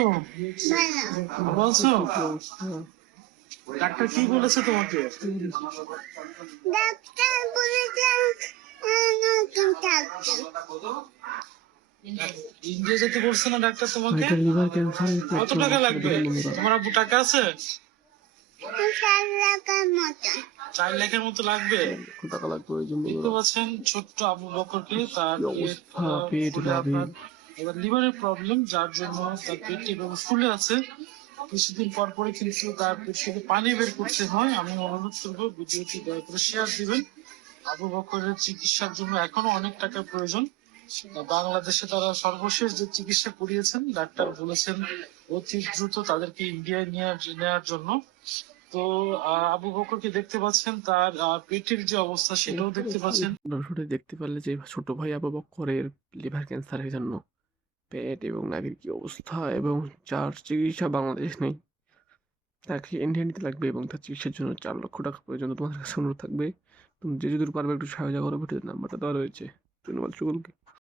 আছো? ভালো আছো? ডাক্তার কি বলেছে তোমাকে? ডাক্তার বলেছে নতুন থাকতে। ইন্ডিয়া যেতে বলছে না ডাক্তার তোমাকে? এটা লিভার ক্যান্সারের কত একটা টাকা অবস্থা লাগবে? দেখুন বন্ধুরা। তোমার আব্বু টাকা আছে? 4 লাখের মতন। 4 লাখের মতো লাগবে। 4 লক্ষ টাকা লাগবে ওই জন্য দেখতে বন্ধুরা। পাচ্ছেন ছোট্ট আবু বকরকে, তার কি অবস্থা, পেট ভাবে এবার লিভারের প্রবলেম, যার জন্য তার পেট এভাবে ফুলে আছে। কিছুদিন পর পরে কিন্তু তার পেট থেকে পানি বের করতে হয়। আমি অনুরোধ করবো ভিডিওটি দয়া করে শেয়ার দিবেন। আবু বকরের চিকিৎসার জন্য এখনো অনেক টাকার প্রয়োজন। বাংলাদেশে তারা সর্বশেষ যে চিকিৎসা করিয়েছেন, ডাক্তার বলেছেন অতি দ্রুত তাদেরকে ইন্ডিয়ায় নেওয়ার জন্য। তো আবু বকরকে দেখতে পাচ্ছেন, তার পেটের যে অবস্থা সেটাও দেখতে পাচ্ছেন। দর্শকরা দেখতে পারলে যে ছোট ভাই আবু বক্করের লিভার ক্যান্সারের জন্য পেট এবং নাভির কি অবস্থা, এবং যার চিকিৎসা বাংলাদেশ নেই, তাকে ইন্ডিয়া নিতে লাগবে এবং তার চিকিৎসার জন্য 4 লক্ষ টাকা প্রয়োজন। তোমাদের কাছে অনুরোধ থাকবে, তুমি যে যদি পারবে একটু সহায়তা করো। ভিডিওর নাম্বারটা দেওয়া রয়েছে। ধন্যবাদ সকলকে।